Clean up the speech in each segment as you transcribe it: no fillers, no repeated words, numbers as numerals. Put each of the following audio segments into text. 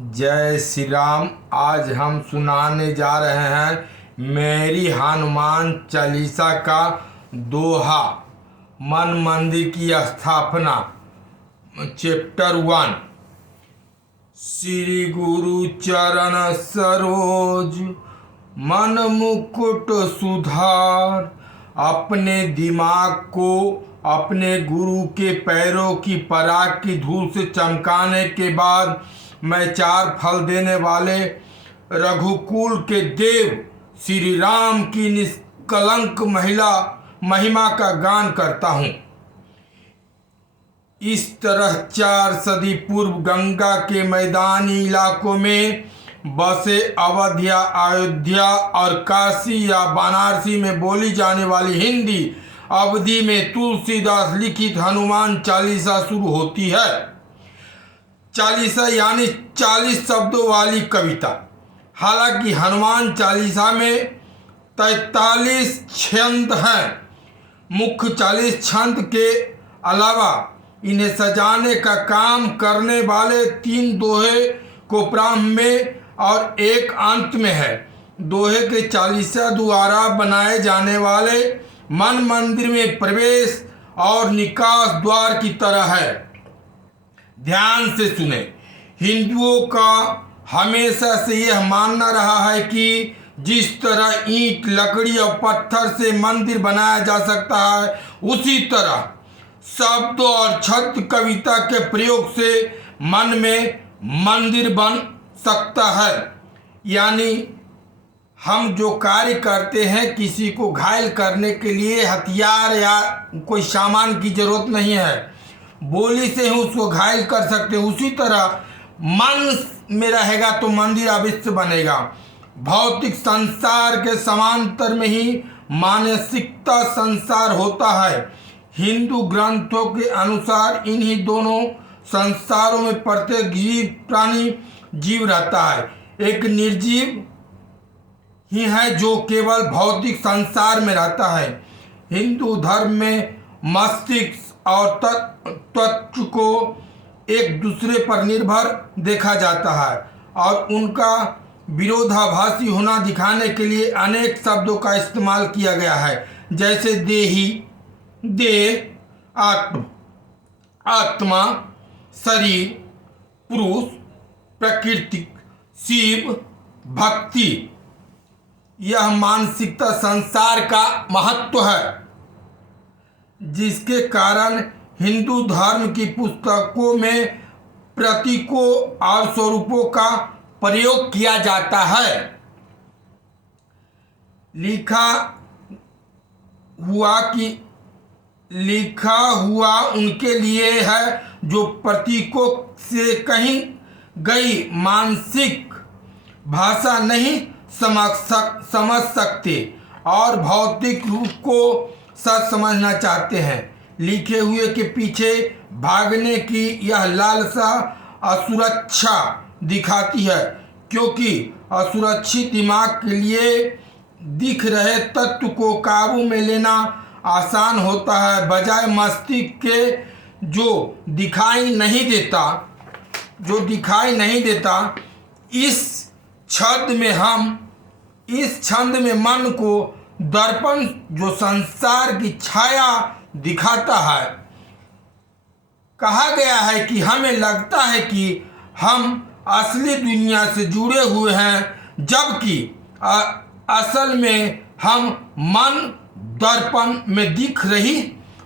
जय श्री राम। आज हम सुनाने जा रहे हैं मेरी हनुमान चालीसा का दोहा, मन मंदिर की स्थापना, चैप्टर 1। श्री गुरु चरण सरोज मन मुकुट सुधार। अपने दिमाग को अपने गुरु के पैरों की पराग की धूल से चमकाने के बाद मैं 4 फल देने वाले रघुकुल के देव श्री राम की निष्कलंक महिमा का गान करता हूँ। इस तरह 4 सदी पूर्व गंगा के मैदानी इलाकों में बसे अवध या अयोध्या और काशी या बनारसी में बोली जाने वाली हिंदी अवधि में तुलसीदास लिखित हनुमान चालीसा शुरू होती है। चालीसा यानी 40 शब्दों वाली कविता। हालांकि हनुमान चालीसा में 43 छंद हैं। मुख्य 40 छंद के अलावा इन्हें सजाने का काम करने वाले 3 दोहे को प्रारंभ में और एक अंत में है। दोहे के चालीसा द्वारा बनाए जाने वाले मन मंदिर में प्रवेश और निकास द्वार की तरह है। ध्यान से सुने। हिंदुओं का हमेशा से यह मानना रहा है कि जिस तरह ईंट, लकड़ी और पत्थर से मंदिर बनाया जा सकता है, उसी तरह शब्द और छंद कविता के प्रयोग से मन में मंदिर बन सकता है। यानी हम जो कार्य करते हैं, किसी को घायल करने के लिए हथियार या कोई सामान की जरूरत नहीं है, बोली से ही उसको घायल कर सकते हैं। उसी तरह मन में रहेगा तो मंदिर अवश्य बनेगा। भौतिक संसार के समांतर में ही मानसिकता संसार होता है। हिंदू ग्रंथों के अनुसार इन्हीं दोनों संसारों में प्रत्येक जीव प्राणी जीव रहता है। एक निर्जीव ही है जो केवल भौतिक संसार में रहता है। हिंदू धर्म में मस्तिष्क और तत्व को एक दूसरे पर निर्भर देखा जाता है और उनका विरोधाभासी होना दिखाने के लिए अनेक शब्दों का इस्तेमाल किया गया है, जैसे देही, देह, आत्मा, शरीर, पुरुष, प्रकृति, शिव, भक्ति। यह मानसिकता संसार का महत्व है, जिसके कारण हिंदू धर्म की पुस्तकों में प्रतीकों और स्वरूपों का प्रयोग किया जाता है। लिखा हुआ उनके लिए है जो प्रतीकों से कहीं गई मानसिक भाषा नहीं समझ सकते और भौतिक रूप को सच समझना चाहते हैं। लिखे हुए के पीछे भागने की यह लालसा असुरक्षा दिखाती है, क्योंकि असुरक्षित दिमाग के लिए दिख रहे तत्व को काबू में लेना आसान होता है, बजाय मस्तिष्क के जो दिखाई नहीं देता। इस छंद में मन को दर्पण जो संसार की छाया दिखाता है। कहा गया है कि हमें लगता है कि हम असली दुनिया से जुड़े हुए हैं, जबकि असल में हम मन दर्पण में दिख रही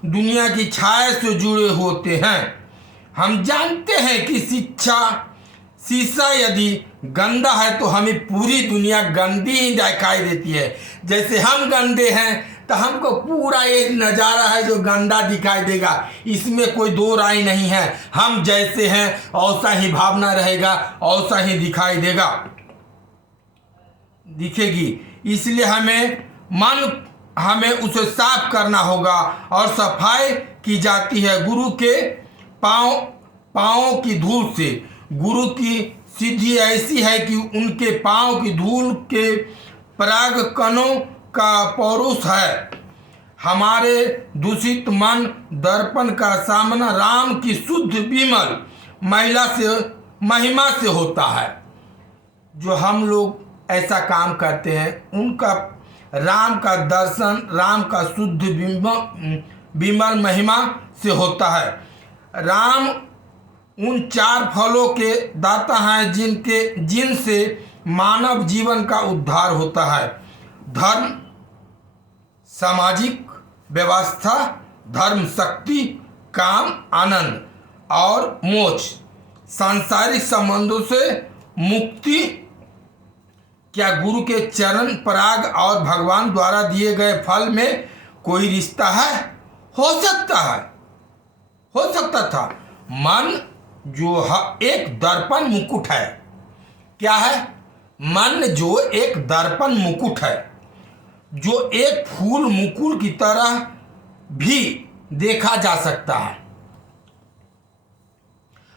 दुनिया की छाया से जुड़े होते हैं। हम जानते हैं कि शीशा यदि गंदा है तो हमें पूरी दुनिया गंदी ही दिखाई देती है। जैसे हम गंदे हैं तो हमको पूरा एक नज़ारा है जो गंदा दिखाई देगा, इसमें कोई दो राय नहीं है। हम जैसे हैं ऐसा ही भावना रहेगा, ऐसा ही दिखाई दिखेगी। इसलिए हमें उसे साफ करना होगा और सफाई की जाती है गुरु के पाँव की धूल से। गुरु की सिद्धि ऐसी है कि उनके पाँव की धूल के पराग कणों का पौरुष है। हमारे दूषित मन दर्पण का सामना राम की शुद्ध विमल महिमा से होता है। जो हम लोग ऐसा काम करते हैं उनका राम का दर्शन, राम का शुद्ध विमल महिमा से होता है। राम उन 4 फलों के दाता हैं जिनसे मानव जीवन का उद्धार होता है। धर्म, सामाजिक व्यवस्था, धर्म शक्ति, काम, आनंद और मोक्ष, सांसारिक संबंधों से मुक्ति। क्या गुरु के चरण पराग और भगवान द्वारा दिए गए फल में कोई रिश्ता है? हो सकता है, हो सकता था। मन जो एक दर्पण मुकुट है। क्या है? मन जो एक दर्पण मुकुट है, जो एक फूल मुकुल की तरह भी देखा जा सकता है।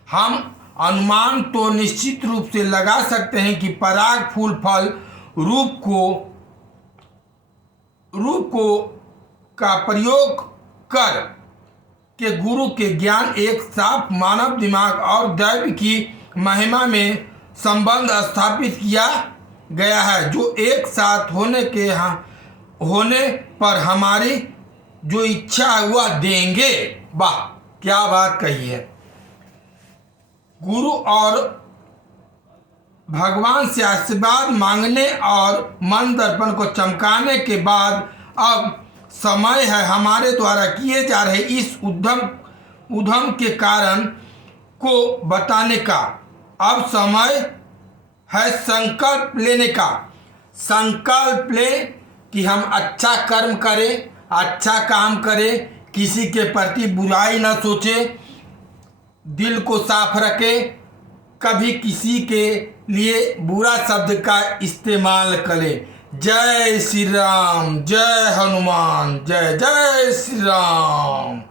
हम अनुमान तो निश्चित रूप से लगा सकते हैं कि पराग फूल फल रूप को का प्रयोग कर के गुरु के ज्ञान एक साफ मानव दिमाग और दैव की महिमा में संबंध स्थापित किया गया है, जो एक साथ होने पर हमारी जो इच्छा है वह देंगे। वाह, क्या बात कही है। गुरु और भगवान से आशीर्वाद मांगने और मन दर्पण को चमकाने के बाद अब समय है हमारे द्वारा किए जा रहे इस उद्यम के कारण को बताने का। अब समय है संकल्प लेने का। संकल्प ले कि हम अच्छा कर्म करें, अच्छा काम करें, किसी के प्रति बुराई न सोचें, दिल को साफ रखें, कभी किसी के लिए बुरा शब्द का इस्तेमाल करें। जय श्री राम, जय हनुमान, जय जय श्री राम।